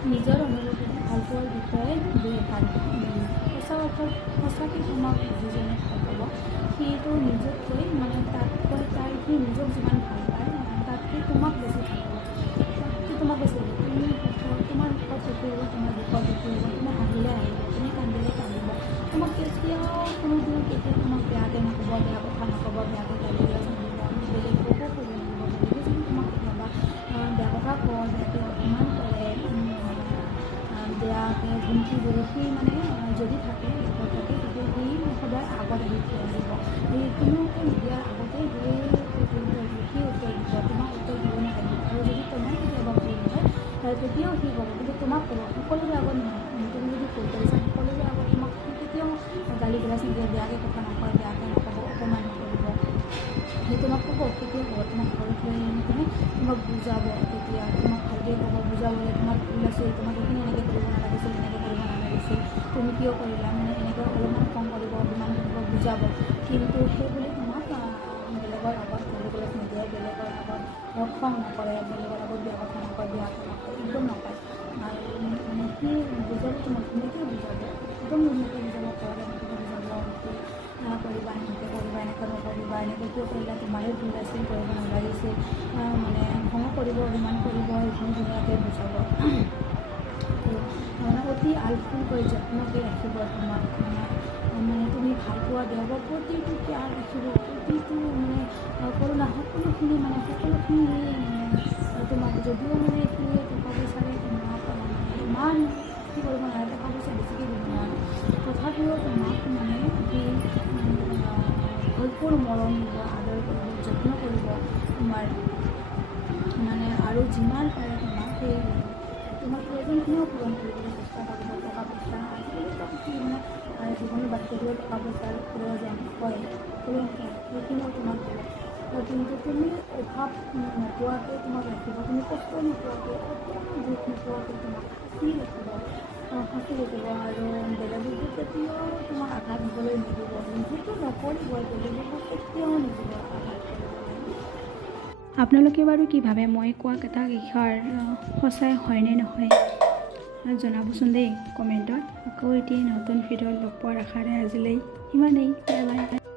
নিজৰ অনুভূতি ভাল পোৱাৰ বিষয়ে ভাল সঁচাকৈ তোমাক যিজনে ভাল পাব সিটো নিজতকৈ মানে তাতকৈ তাই সি নিজক যিমান ভাল পায় তাতকৈ তোমাক বেছি ভাল পাব তোমাক বেছি ভাল তুমি তোমাৰ সুখত সুখী হ'ব তোমাৰ দুখত দুখী হ'ব তুমি হাঁহিলে হাঁহিব তুমি কান্দিলে কান্দিব তোমাক কেতিয়াও কোনোদিনো কেতিয়াও তোমাক বেয়াকৈ নক'ব বেয়া কথা নক'ব বেয়াকৈ গালি গালাজ নিদিব বেলেগকো ক'ব নিদিব বেলেগে যদি তোমাক কেতিয়াবা বেয়া কথা কয় বেয়াকৈ অপমান কৰে বেয়াকৈ ধুমকি দিয়ে সি মানে যদি থাকে বিপদ থাকে তেতিয়া সি সদায় আগত আহি থিয় দিব সেই কোনোকে নিদিয়াৰ আগতে সি উত্তৰ দিব তোমাক উত্তৰ দিব নালাগিব আৰু যদি তোমাৰ কেতিয়াবা ভুল হয় তেতিয়াও সি ক'ব কিন্তু তোমাক ক'ব সকলোৰে আগত নহয় তুমি যদি ভুল কৰিছা সকলোৰে আগত তোমাক কেতিয়াও গালি গালাজ নিদিয়ে বেয়াকৈ কথা নকয় বেয়াকৈ নক'ব অপমান নকৰিব সি তোমাক ক'ব কেতিয়া ক'ব তোমাক ঘৰত লৈ আনি কিনে তোমাক বুজাব তেতিয়া তোমাক ভালকৈ ক'ব বুজাবলৈ তোমাৰ ভুল আছিল তোমাক এইখিনি এনেকৈ কৰিব নালাগিছিল এনেকৈ কৰিব নালাগিছিল তুমি কিয় কৰিলা মানে এনেকৈ অলপমান খং কৰিব অভিমান কৰিব বুজাব কিন্তু সেইবুলি তোমাক বেলেগৰ আগত গালি গালাজ নিদিয়ে বেলেগৰ আগত খং নকৰে বেলেগৰ আগত বেয়া কথা নকয় বেয়াকৈ নকয় একদম নকয় আৰু মানে সি বুজাব তোমাক ধুনীয়াকৈ বুজাব একদম ধুনীয়াকৈ বুজাব ঘৰত এনেকৈ বুজাব কৰিবা এনেকৈ কৰিবা এনেকৈ নকৰিবা এনেকৈ কিয় কৰিলা তোমাৰে ভুল আছিল কৰিব নালাগিছিল মানে খং কৰিব অভিমান কৰিব এইখিনি ধুনীয়াকৈ বুজাব মানে অতি আলফুলকৈ যত্নকৈ ৰাখিব তোমাক মানে তুমি ভাল পোৱা দেব প্ৰতিটো কেয়াৰ ৰাখিব প্ৰতিটো মানে কৰোণা সকলোখিনি মানে তোমাক যদিও মানে সি টকা পইচাৰে তোমাক মানে ইমান কি কৰিব নোৱাৰে টকা পইচা বেছিকৈ দিব নোৱাৰে তথাপিও তোমাক মানে সি ভৰপূৰ মৰম দিব আদৰ কৰিব যত্ন কৰিব তোমাৰ মানে আৰু যিমান পাৰে তোমাক সেই তোমাৰ প্ৰয়োজনখিনিও পূৰণ কৰিবলৈ চেষ্টা কৰিব টকা পইচা আজিকালিতো কি মানে জীৱনত বাদ দিলেও টকা পইচাৰ প্ৰয়োজন হয় সেইখিনিও তোমাক দিব কিন্তু তুমি অভাৱ নোপোৱাকৈ তোমাক ৰাখিব তুমি কষ্ট নোপোৱাকৈ অকণমান দুখ নোপোৱাকৈ তোমাক সাঁচি ৰাখিব আৰু বেলেগকো কেতিয়াও তোমাক আঘাত দিবলৈ নিদিব নিজেতো নকৰিবই বেলেগকো কেতিয়াও নিদিব আঘাত কৰিবলৈ আপোনালোকে বাৰু কি ভাবে মই কোৱা এটা বিষয় সঁচাই হয়নে নহয় জনাবচোন দেই কমেণ্টত আকৌ এটি নতুন ভিডিঅ'ত লগ পোৱাৰ আশাৰে আজিলৈ ইমানেই বাই বাই